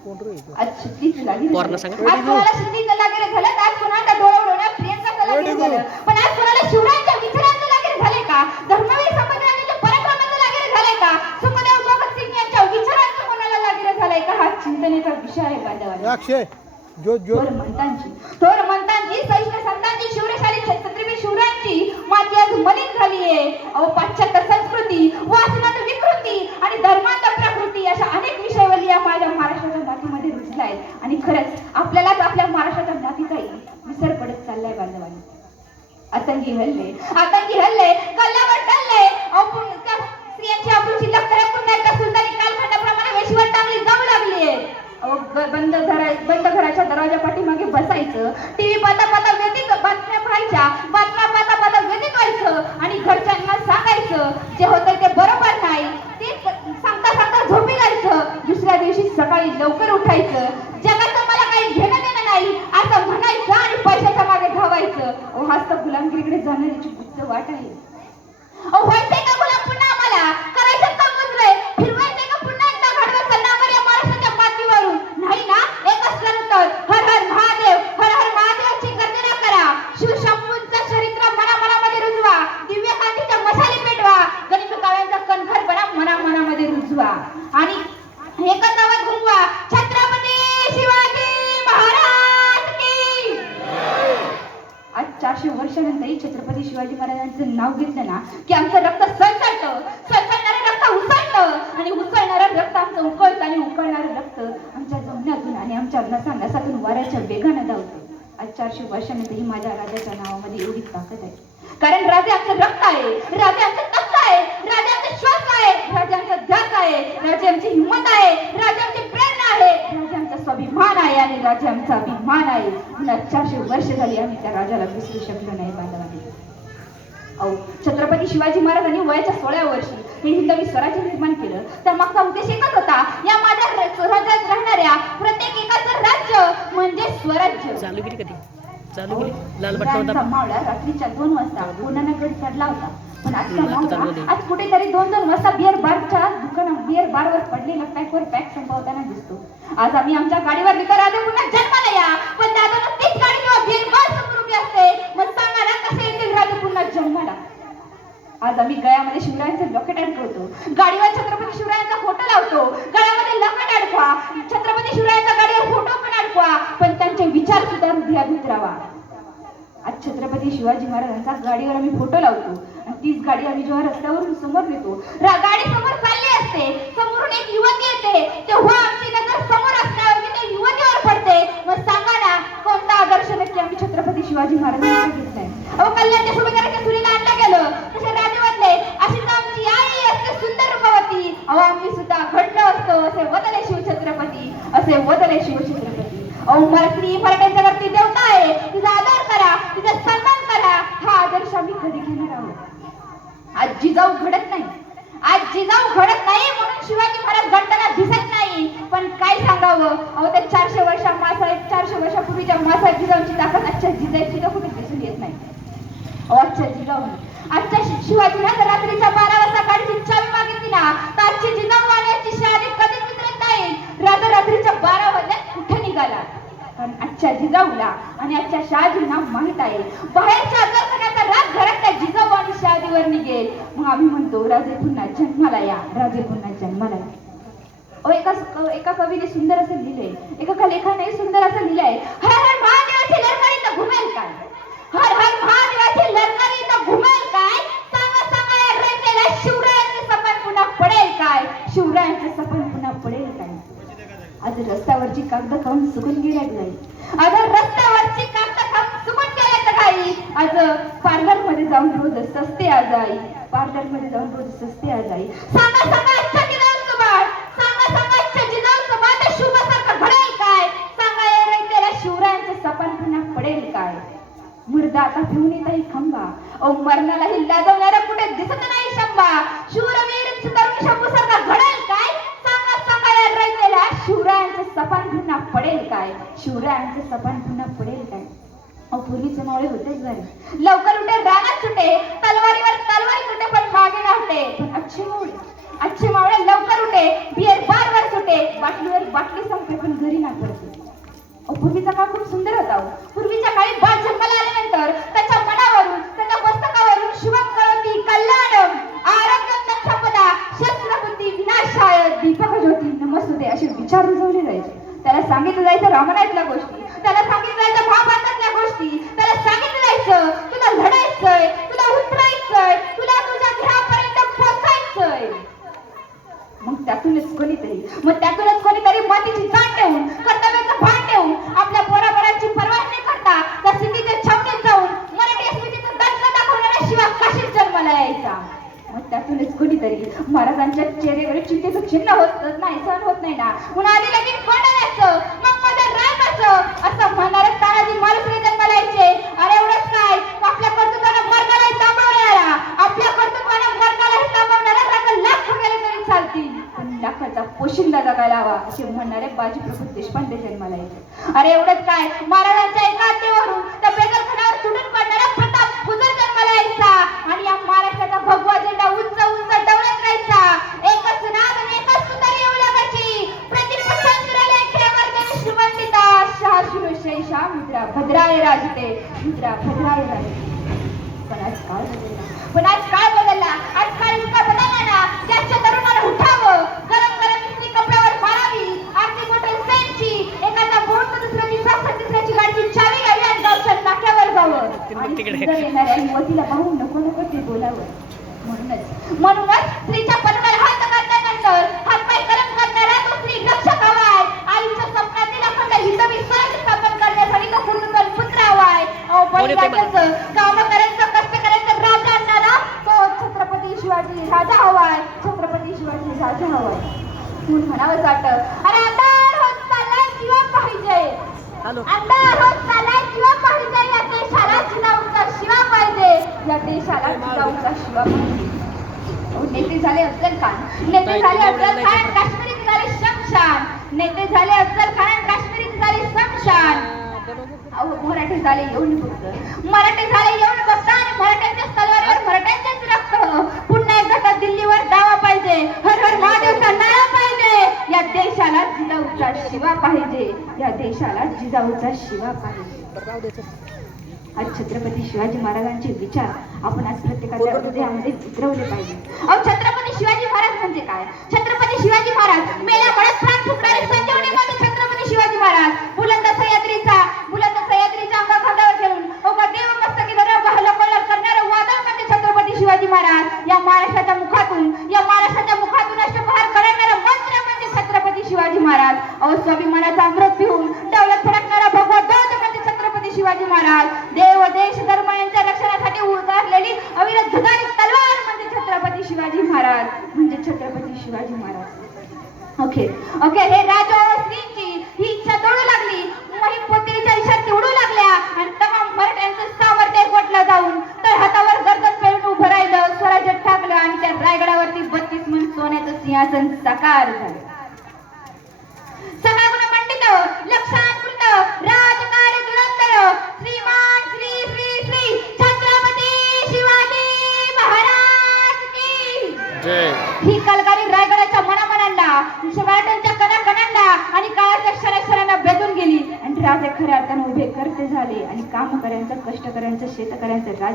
आज सांगा. कोणाला सुट्टीचं लागेल झालं तर आज कोणाला डोळा लागेल झालं पण आज कोणाला शिवरायांच्या विचारांचं लागेल झालंय का? धर्मवीर संभाजीराजांच्या पराक्रमाचं लागेल झालंय का? सुखदेव भगतसिंग यांच्या विचारांचं कोणाला लागेल झालंय का? हा चिंतनेचा विषय आहे बांधवांनो अक्षय. जो जो. थोर मंतांची थोर मंतांची सहिष्ण संतांची शिवरेशाली छत्रपती शिवरायांची माझी आज मलिन झाली आहे. अहो पाश्चात्य संस्कृती वासनात विकृती आणि धर्मात प्रकृती अशा अनेक विषयवली या माझ्या महाराष्ट्राच्या जातीमध्ये रुजल्या आहेत. आणि खरंच आपल्यालाच आपल्या महाराष्ट्राच्या जातीचाही विसर पडत चाललाय बांधवांनी. आतंकी हल्ले आतंकी हल्ले कल्लावर टल्ले बंद घरा बंद घराच्या दरवाजा पाठीमागे बसायचं. टीव्ही पाहता पाहता व्यती बातम्या पाहायच्या. बातम्या पाहता पाहता व्यती व्हायचं. आणि घरच्यांना सांगायचं जे होतं ते बरोबर नाही. ते सांगता सांगता झोपी जायचं. दुसऱ्या दिवशी सकाळी लवकर उठायचं. जगाचं मला काही घेणं देणं नाही. असं म्हणायचं आणि पैशाच्या मागे धावायचं. अहो हाच तर गुलामगिरीकडे जाण्याची गुप्त वाट आहे. अहो व्हायचंय का गुलाम पुन्हा आम्हाला? की आमचं रक्त सळसळतं. सळसळणारं रक्त उसळतं. आणि उसळणारं रक्त आमचं उकळतं आणि उकळणारं रक्त आमच्या जमण्यातून आणि आमच्या नसा वाऱ्याच्या वेगानं धावतं. आज चारशे वर्षानंतरही माझ्या राजाच्या नावामध्ये एवढी ताकद आहे. कारण राजे आमचं रक्त आहे. राजे आमचं तत्व आहे. राजे आमचा श्वास आहे. राजे आमचा ध्यास आहे. राजे आमची हिंमत आहे. राजे आमची प्रेरणा आहे. राजे आमचा स्वाभिमान आहे आणि राजे आमचा अभिमान आहे. पुन्हा चारशे वर्ष झाली. आम्ही त्या राजाला विसरू शकलो नाही बांधवांनी अहो छत्रपती शिवाजी महाराजांनी वयाच्या सोळाव्या वर्षी हे हिंदवी स्वराज्य निर्माण केलं. त्या मागचा उद्देश एकच होता या माझ्या र- स्वराज्यात राहणाऱ्या प्रत्येक एकाचं राज्य म्हणजे स्वराज्य. चालू केली कधी चालू केली? लाल मावळा रात्रीच्या दोन वाजता कोणाला गड चढला होता. पण. आज कुठेतरी दोन दोन वाजता बिअर बारच्या दुकाना बिअर बारवर पडलेला पॅकवर पॅक संपवताना दिसतो. आज आम्ही आमच्या गाडीवर राजा पुन्हा जन्माला या. पण दादा आज आम्ही गळ्यामध्ये शिवरायांचं लॉकेट अडकवतो गाडीवर छत्रपती शिवरायांचा फोटो लावतो. गळ्यामध्ये लॉकेट अडकवा छत्रपती शिवरायांचा गाडीवर फोटो पण अडकवा पण त्यांचे विचार सुद्धा हृदयात उतरावा. आज छत्रपती शिवाजी महाराजांचा गाडीवर आम्ही फोटो लावतो. आणि तीच गाडी आम्ही जेव्हा रस्त्यावरून समोर नेतो गाडी समोर चालली असते. समोरून एक युवती येते. तेव्हा आमची नजर समोर असण्याऐवजी त्या युवतीवर पडते. मग सांगा ना कोणता आदर्श नक्की आम्ही छत्रपती शिवाजी महाराजांचा घेतलाय? अहो कल्याणच्या सुभेदाराच्या सुरीला आणलं गेलं तसे राजे म्हणले अशी तर आमची आई असते सुंदर रूपवती अहो आम्ही सुद्धा घडलो असतो असे वदले शिवछत्रपती असे वदले शिवछत्रपती अहो श्री स्त्री मराठ्यांच्या वरती देवता आहे तिचा आदर करा तिचा सन्मान करा. हा आदर्श आम्ही कधी घेणार आहोत? आज जिजाऊ घडत नाही. आज जिजाऊ घडत नाही म्हणून शिवाजी महाराज घडताना दिसत नाही. पण काय सांगावं? अहो त्या चारशे वर्षा मासाहेब चारशे वर्षापूर्वीच्या मासाहेब जिजाऊची ताकद आजच्या जिजाईची तर कुठे दिसून येत नाही. अहो आजच्या जिजाऊ आजच्या शि- शिवाजीला रात्री बारा वाजता गाडीची चावी मागितली ना तर आजची जिजाऊ आणि आजची शहादी कधीच विसरत नाही राजा रात्रीच्या बारा वाजल्यात कुठे निघाला कारण आजच्या जिजाऊला शहाजींना माहीत आहे. बाहेरच्या आकर्षणाचा राग घरातल्या जिजाऊ आणि शहाजीवर निघेल. मग आम्ही म्हणतो राजे पुन्हा जन्माला या. राजे पुन्हा जन्माला या. ओ एका एका कवीने सुंदर असं लिहिलंय. एका लेखाने सुंदर असं लिहिलंय. हर हर महादेवाची ललकारी तर घुमेल काय? हर हर महादेवाची ललकारी तर घुमेल काय? सांगा सांगा या रंगेला शिवरायांचे सपन पुन्हा पडेल काय? शिवरायांचे सपन पुन्हा पडेल काय? आज रस्त्यावरची कागद खाऊन सुकून गेल्या काही आज रस्त्यावरची कागद खाऊन सुकून गेल्या तर काही आज पार्लरमध्ये जाऊन रोज सस्ते आज आई पार्लरमध्ये जाऊन रोज सस्ते आज आई सांगा सांगा आजच्या बाळ सांगा सांगा आजच्या बाळ त्या घडेल काय? सांगा या शिवरायांचे सपन पुन्हा पडेल काय? मुर्दा आता घेऊन येत आहे खंबा. ओ मरणालाही लाजवणारा कुठे दिसत नाही शंभा शूरवीर तरुण शंभू सारखा घडेल काय? सांगा सांगा या शिवरायांचे सपान पुन्हा पडेल काय? शिवरायांचे सपान पुन्हा पडेल पूर्वीचे होतेच बरे लवकर उठे रानात सुटे. तलवारीवर तलवारी सुटे पण मागे राहते. पण अच्छे मावळे अच्छे मावळे लवकर उठे. बियर बार वर सुटे. बाटलीवर बाटली संपते पण घरी ना पडते पूर्वीचा काळ खूप सुंदर होता हो. पूर्वीच्या काळी बाळ जन्माला आल्यानंतर त्याच्या मनावरून त्याच्या पुस्तकावरून शिवम करोती कल्याणम आरोग्यम संपदा शस्त्रबुद्धी विनाशाय दीपक ज्योती नमस्तुते असे विचार रुजवले जायचे. त्याला सांगितलं जायचं रामायणातल्या गोष्टी. त्याला सांगितलं जायचं महाभारतातल्या गोष्टी. त्याला तुला लढायचंय तुला उतरायचंय? तुला तुझ्या घरापर्यंत पोचायचंय? मग त्यातूनच कोणीतरी मग त्यातूनच कोणीतरी मातीची जाण ठेवून कर्तव्याचं भान ठेवून आपल्या पोराबराची पर्वा न करता त्या सिद्धीच्या छावणीत जाऊन मराठी अस्मितेचा दर्श दाखवणाऱ्या शिवाय काशीत जन्माला यायचा. मग त्यातूनच कोणीतरी महाराजांच्या चेहऱ्यावर चिंतेचं चिन्ह होत नाही सहन होत नाही ना. पुन्हा आधी लगेच कोंडाण्याचं मग माझं रागाचं असं म्हणणारे तानाजी मालुसरे जन्माला यायचे अरे एवढंच काय आपल्या कर्तृत्वानं मर्गालाही थांबवणारा आपल्या कर्तृत्वानं मर्गालाही थांबवणारा राजा लाख गेले तरी चालतील पण लाखाचा पोशिंदा जगायला हवा असे म्हणणारे बाजी देशपांडे जन्माला येते अरे एवढंच काय? महाराजांच्या म्हणूनच. म्हणूनच स्त्रीच्या पदराला हात घातल्यानंतर हातपाय गरम करणारा तो स्त्री रक्षक हवाय. आईच्या स्वप्नातील अखंड स्वराज्य स्थापन करण्यासाठी तो कुटुंबात पुत्र हवाय काम करायचं कष्ट करायचं राजा आणणारा तो छत्रपती शिवाजी राजा हवाय. छत्रपती शिवाजी राजा हवाय. म्हणून म्हणावंच वाटतं अरे अंधार होत चाललाय जीवा पाहिजे. अंधार होत चाललाय जीवा पाहिजे देशाला जिजाऊचा शिवा पाहिजे. या देशाला जिजाऊचा शिवा पाहिजे. नेते झाले अफजल खान. नेते झाले अफजल खान काश्मीरीत झाले शमशान. नेते झाले अफजल खान काश्मीरीत झाले शमशान. मराठी झाले येऊन फक्त. मराठी झाले येऊन फक्त आणि मराठ्यांच्या तलवारीवर मराठ्यांचेच रक्त. पुन्हा एकदा त्या दिल्लीवर दावा पाहिजे. हर हर महादेवचा नारा पाहिजे. या देशाला जिजाऊचा शिवा पाहिजे. या देशाला जिजाऊचा शिवा पाहिजे. आज छत्रपती शिवाजी महाराजांचे विचार आपण आज प्रत्येकाच्या हृदयामध्ये उतरवले पाहिजे. अहो छत्रपती शिवाजी महाराज म्हणजे काय? छत्रपती शिवाजी महाराज मेला पडत प्राण फुकणारे संजीवनी ओके हे राजा ही इच्छा तोडू लागली. मोहीम पोतेरीच्या इच्छा उडू लागल्या. आणि तमाम मराठ्यांचं सामर्थ्य एकवटलं जाऊन तर हातावर गर्दन पेरून उभं राहिलं स्वराज्य टाकलं आणि त्या रायगडावरती बत्तीस मन सोन्याचं सिंहासन साकार झालं. खऱ्या अर्थानं उभे करते झाले आणि कामकऱ्यांचं कष्टकऱ्यांचं शेतकऱ्यांचं राज